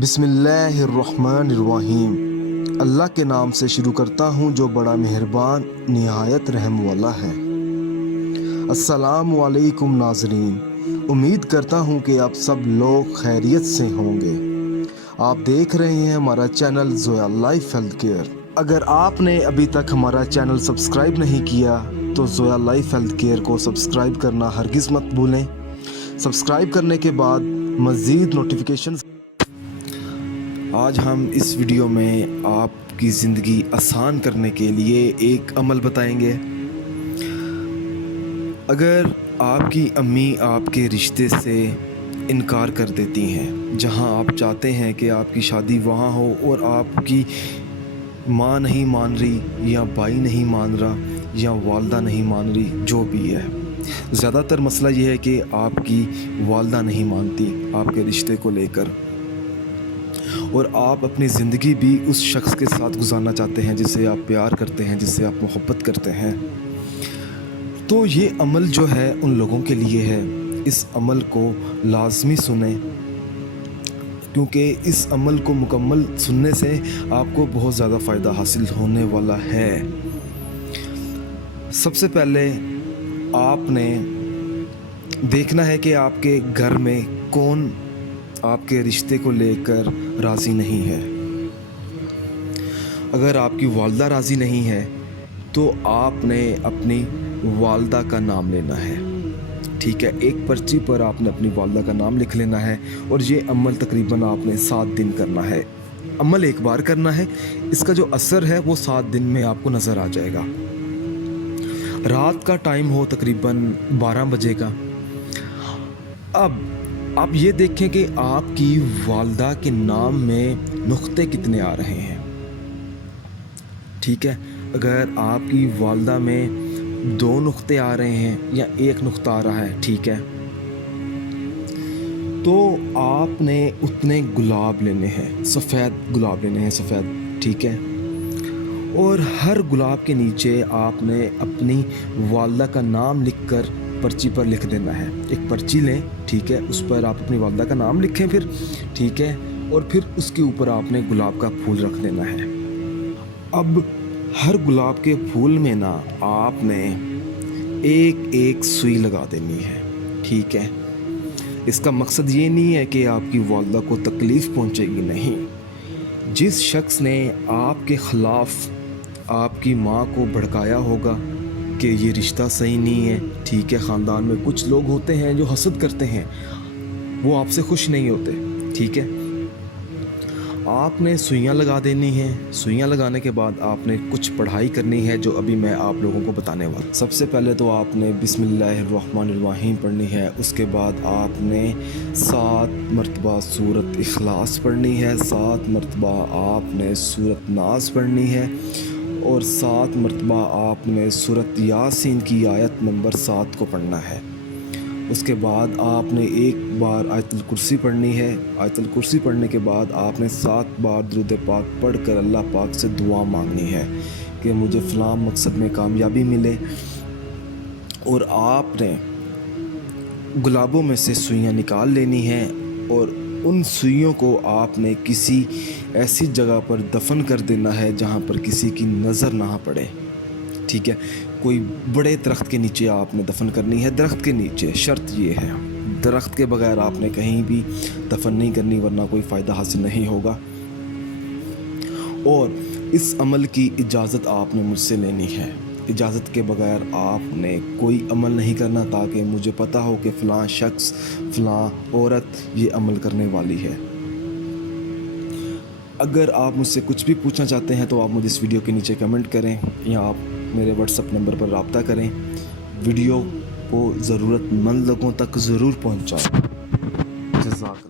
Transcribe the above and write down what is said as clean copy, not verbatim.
बिस्मिल्लाहिर्रहमानिर्रहीम। अल्लाह के नाम से शुरू करता हूँ जो बड़ा मेहरबान निहायत रहम वाला है। अस्सलामु अलैकुम नाज़रीन, उम्मीद करता हूँ कि आप सब लोग खैरियत से होंगे। आप देख रहे हैं हमारा channel Zoya life health care. अगर आपने अभी तक हमारा चैनल सब्सक्राइब नहीं किया तो ज़ोया लाइफ हेल्थ केयर को सब्सक्राइब करना हरगिज़ मत भूलें। सब्सक्राइब करने के बाद मज़ीद नोटिफिकेशन। आज हम इस वीडियो में आपकी ज़िंदगी आसान करने के लिए एक अमल बताएंगे। अगर आपकी अम्मी आपके रिश्ते से इनकार कर देती हैं, जहां आप चाहते हैं कि आपकी शादी वहां हो और आपकी माँ नहीं मान रही या भाई नहीं मान रहा या वालदा नहीं मान रही, जो भी है, ज़्यादातर मसला ये है कि आपकी वालदा नहीं मानती आपके रिश्ते को लेकर, और आप अपनी ज़िंदगी भी उस शख्स के साथ गुजारना चाहते हैं जिससे आप प्यार करते हैं, जिससे आप मोहब्बत करते हैं। तो ये अमल जो है उन लोगों के लिए है। इस अमल को लाजमी सुने, क्योंकि इस अमल को मुकम्मल सुनने से आपको बहुत ज़्यादा फ़ायदा हासिल होने वाला है। सबसे पहले आपने देखना है कि आपके घर में कौन आपके रिश्ते को लेकर राज़ी नहीं है। अगर आपकी वालदा राज़ी नहीं है तो आपने अपनी वालदा का नाम लेना है, ठीक है। एक पर्ची पर आपने अपनी वालदा का नाम लिख लेना है और ये अमल तकरीबन आपने 7 दिन करना है। अमल एक बार करना है, इसका जो असर है वो 7 दिन में आपको नज़र आ जाएगा। रात का टाइम हो तकरीबन 12 बजे का। अब आप ये देखें कि आपकी वालदा के नाम में नुक्ते कितने आ रहे हैं, ठीक है। अगर आपकी वालदा में 2 नुक्ते आ रहे हैं या 1 नुक्ता आ रहा है, ठीक है, तो आपने उतने गुलाब लेने हैं, सफ़ेद गुलाब लेने हैं, सफ़ेद, ठीक है। और हर गुलाब के नीचे आपने अपनी वालदा का नाम लिखकर पर्ची पर लिख देना है। एक पर्ची लें, ठीक है, उस पर आप अपनी वालदा का नाम लिखें फिर, ठीक है, और फिर उसके ऊपर आपने गुलाब का फूल रख देना है। अब हर गुलाब के फूल में ना आपने एक एक सुई लगा देनी है, ठीक है। इसका मकसद ये नहीं है कि आपकी वालदा को तकलीफ़ पहुंचेगी, नहीं। जिस शख्स ने आपके ख़िलाफ़ आपकी माँ को भड़काया होगा कि ये रिश्ता सही नहीं है, ठीक है। ख़ानदान में कुछ लोग होते हैं जो हसद करते हैं, वो आपसे खुश नहीं होते, ठीक है। आपने सुइयाँ लगा देनी हैं। सुइयाँ लगाने के बाद आपने कुछ पढ़ाई करनी है जो अभी मैं आप लोगों को बताने वाला। सबसे पहले तो आपने बिस्मिल्लाहिर्रहमानिर्रहीम पढ़नी है। उसके बाद आपने 7 मरतबा सूरत इखलास पढ़नी है, 7 मरतबा आपने सूरत नाज पढ़नी है और 7 मरतबा आपने सूरत यासीन की आयत नंबर 7 को पढ़ना है। उसके बाद आपने एक बार आयतुल कुर्सी पढ़नी है। आयतुल कुर्सी पढ़ने के बाद आपने 7 बार दुरूद पाक पढ़कर अल्लाह पाक से दुआ मांगनी है कि मुझे फ़लाँ मकसद में कामयाबी मिले। और आपने गुलाबों में से सुइयाँ निकाल लेनी हैं और उन सुइयों को आपने किसी ऐसी जगह पर दफन कर देना है जहाँ पर किसी की नज़र ना पड़े, ठीक है। कोई बड़े दरख्त के नीचे आपने दफन करनी है। दरख्त के नीचे, शर्त ये है, दरख्त के बगैर आपने कहीं भी दफन नहीं करनी, वरना कोई फ़ायदा हासिल नहीं होगा। और इस अमल की इजाज़त आपने मुझसे लेनी है। इजाज़त के बगैर आपने कोई अमल नहीं करना, ताकि मुझे पता हो कि फ़लाँ शख्स, फ़लाँ औरत ये अमल करने वाली है। अगर आप मुझसे कुछ भी पूछना चाहते हैं तो आप मुझे इस वीडियो के नीचे कमेंट करें या आप मेरे व्हाट्सएप नंबर पर रब्ता करें। वीडियो को ज़रूरतमंद लोगों तक ज़रूर पहुँचाएं। जज़ाकल्लाह।